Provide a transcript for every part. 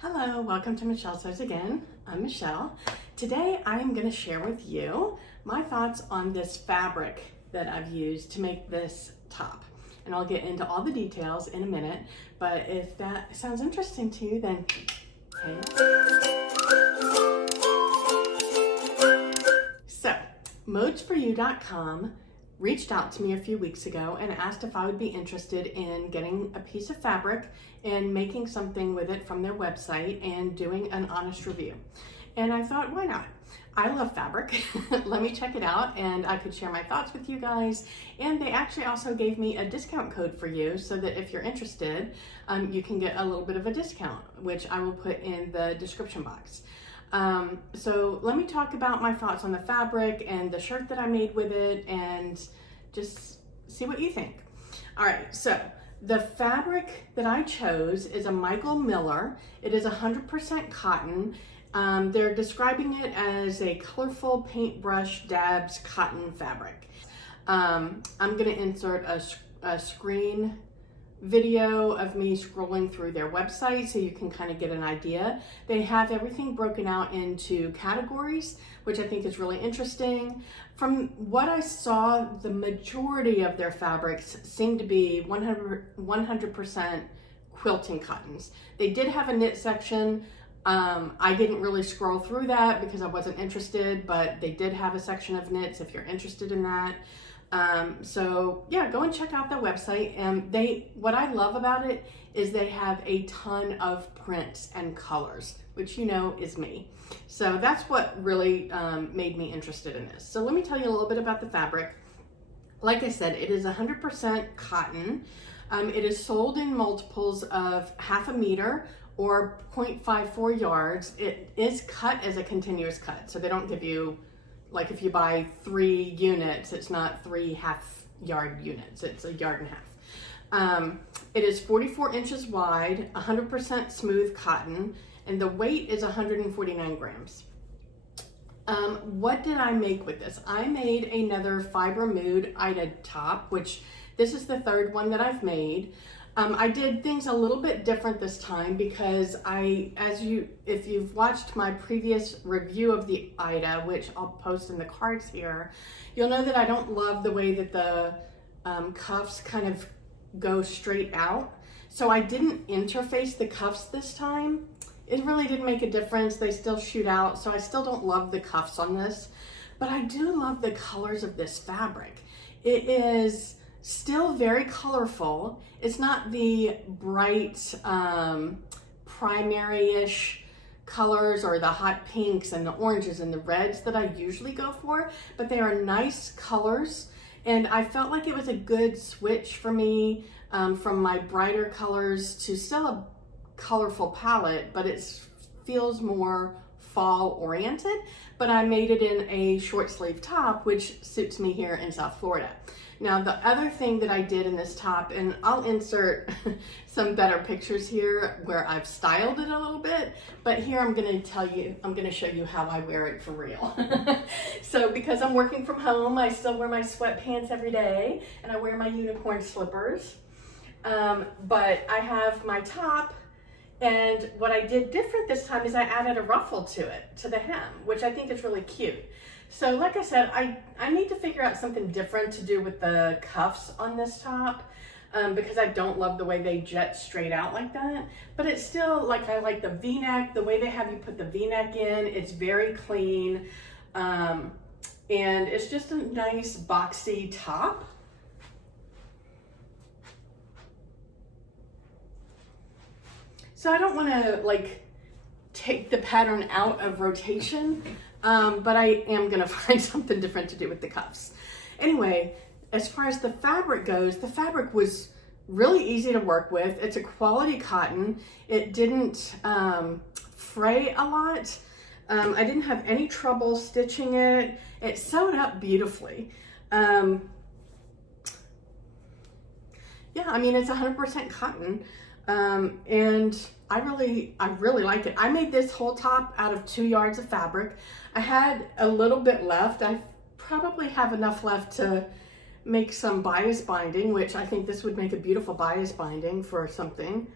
Hello, welcome to Michelle Sews Again. I'm Michelle. Today I am going to share with you my thoughts on this fabric that I've used to make this top. And I'll get into all the details in a minute, but if that sounds interesting to you, then hey. So, modesforyou.com reached out to me a few weeks ago and asked if I would be interested in getting a piece of fabric and making something with it from their website and doing an honest review. And I thought, why not? I love fabric. Let me check it out and I could share my thoughts with you guys. And they actually also gave me a discount code for you so that if you're interested, you can get a little bit of a discount, which I will put in the description box. So let me talk about my thoughts on the fabric and the shirt that I made with it and just see what you think. All right, so the fabric that I chose is a Michael Miller. It is 100% cotton. They're describing it as a colorful paintbrush dabs cotton fabric. I'm gonna insert a screen video of me scrolling through their website so you can kind of get an idea. They have everything broken out into categories, which I think is really interesting. From what I saw, the majority of their fabrics seem to be 100% quilting cottons. They did have a knit section. I didn't really scroll through that because I wasn't interested, but they did have a section of knits if you're interested in that. So yeah, go and check out their website. And what I love about it is they have a ton of prints and colors, which you know is me. So that's what really made me interested in this. So let me tell you a little bit about the fabric. Like I said, it is 100% cotton. It is sold in multiples of 1/2 meter or 0.54 yards. It is cut as a continuous cut. So they don't give you, like if you buy 3 units, it's not 3 half-yard units, it's 1.5 yards. It is 44 inches wide, 100% smooth cotton, and the weight is 149 grams. What did I make with this? I made another Fibremood Ida top, which this is the third one that I've made. I did things a little bit different this time because if you've watched my previous review of the Ida, which I'll post in the cards here, you'll know that I don't love the way that the cuffs kind of go straight out. So I didn't interface the cuffs this time. It really didn't make a difference. They still shoot out, so I still don't love the cuffs on this, but I do love the colors of this fabric. It is still very colorful. It's not the bright primary-ish colors or the hot pinks and the oranges and the reds that I usually go for, but they are nice colors. And I felt like it was a good switch for me from my brighter colors to still a colorful palette, but it feels more fall oriented. But I made it in a short sleeve top, which suits me here in South Florida. Now, the other thing that I did in this top, and I'll insert some better pictures here where I've styled it a little bit, but here I'm going to show you how I wear it for real. So because I'm working from home, I still wear my sweatpants every day and I wear my unicorn slippers. But I have my top, and what I did different this time is I added a ruffle to it, to the hem, which I think is really cute. So like I said, I need to figure out something different to do with the cuffs on this top because I don't love the way they jet straight out like that. But it's still, like, I like the V-neck, the way they have you put the V-neck in. It's very clean. And it's just a nice boxy top. So I don't want to like take the pattern out of rotation, but I am going to find something different to do with the cuffs. Anyway, as far as the fabric goes, the fabric was really easy to work with. It's a quality cotton. It didn't fray a lot. I didn't have any trouble stitching it. It sewed up beautifully. Yeah, I mean, it's 100% cotton. And I really like it. I made this whole top out of 2 yards of fabric. I had a little bit left. I probably have enough left to make some bias binding, which I think this would make a beautiful bias binding for something.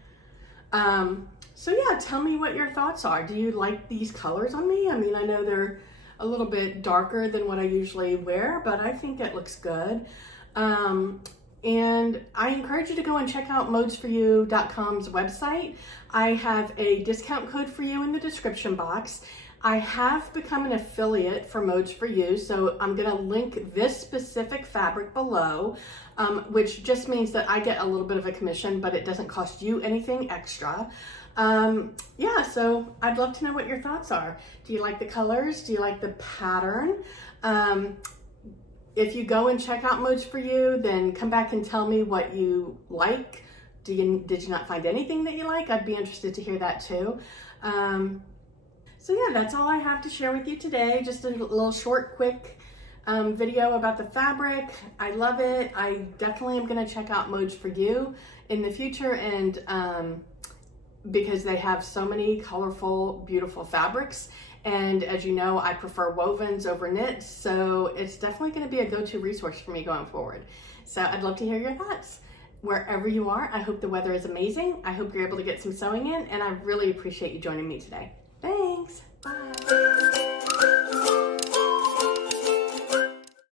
So yeah, tell me what your thoughts are. Do you like these colors on me? I mean, I know they're a little bit darker than what I usually wear, but I think it looks good. And I encourage you to go and check out modesforyou.com's website. I have a discount code for you in the description box. I have become an affiliate for Modes for You, so I'm gonna link this specific fabric below, which just means that I get a little bit of a commission, but it doesn't cost you anything extra. Yeah, so I'd love to know what your thoughts are. Do you like the colors? Do you like the pattern? If you go and check out Modes for You, then come back and tell me what you like. Did you not find anything that you like? I'd be interested to hear that too. So yeah, that's all I have to share with you today. Just a little short, quick video about the fabric. I love it. I definitely am gonna check out Modes for You in the future, and because they have so many colorful, beautiful fabrics. And as you know, I prefer wovens over knits, so it's definitely gonna be a go-to resource for me going forward. So I'd love to hear your thoughts. Wherever you are, I hope the weather is amazing. I hope you're able to get some sewing in, and I really appreciate you joining me today. Thanks, bye.